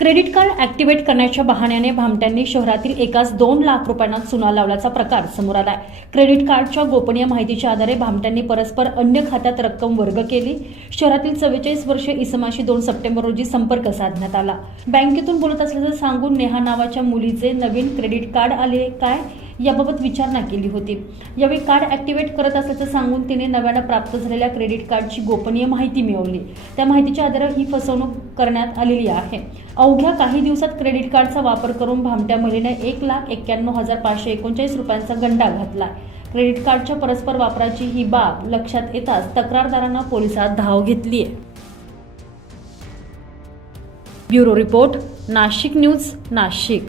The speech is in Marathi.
क्रेडिट कार्ड ऍक्टिव्हेट करण्याच्या बहाण्याने भामट्यांनी शहरातील एकाच दोन लाख रुपयांना चुना लावल्याचा प्रकार समोर आलाय. क्रेडिट कार्डच्या गोपनीय माहितीच्या आधारे भामट्यांनी परस्पर अन्य खात्यात रक्कम वर्ग केली. शहरातील चव्वेचाळीस वर्षे इसमाशी दोन सप्टेंबर रोजी संपर्क साधण्यात आला. बँकेतून बोलत असल्याचं सांगून नेहा नावाच्या मुलीचे नवीन क्रेडिट कार्ड आले. काय? याबाबत विचारणा केली होती. यावेळी कार्ड ऍक्टिव्हेट करत असल्याचं सांगून तिने नव्यानं प्राप्त झालेल्या क्रेडिट कार्डची गोपनीय माहिती मिळवली. त्या माहितीच्या आधारे ही फसवणूक करण्यात आलेली आहे. अवघ्या काही दिवसात क्रेडिट कार्डचा वापर करून भामट्या महिलेने एक लाख एक्क्याण्णव हजार पाचशे एकोणचाळीस रुपयांचा गंडा घातला. क्रेडिट कार्डच्या परस्पर वापराची ही बाब लक्षात येताच तक्रारदारांना पोलिसात धाव घेतली आहे bureau report Nashik news Nashik.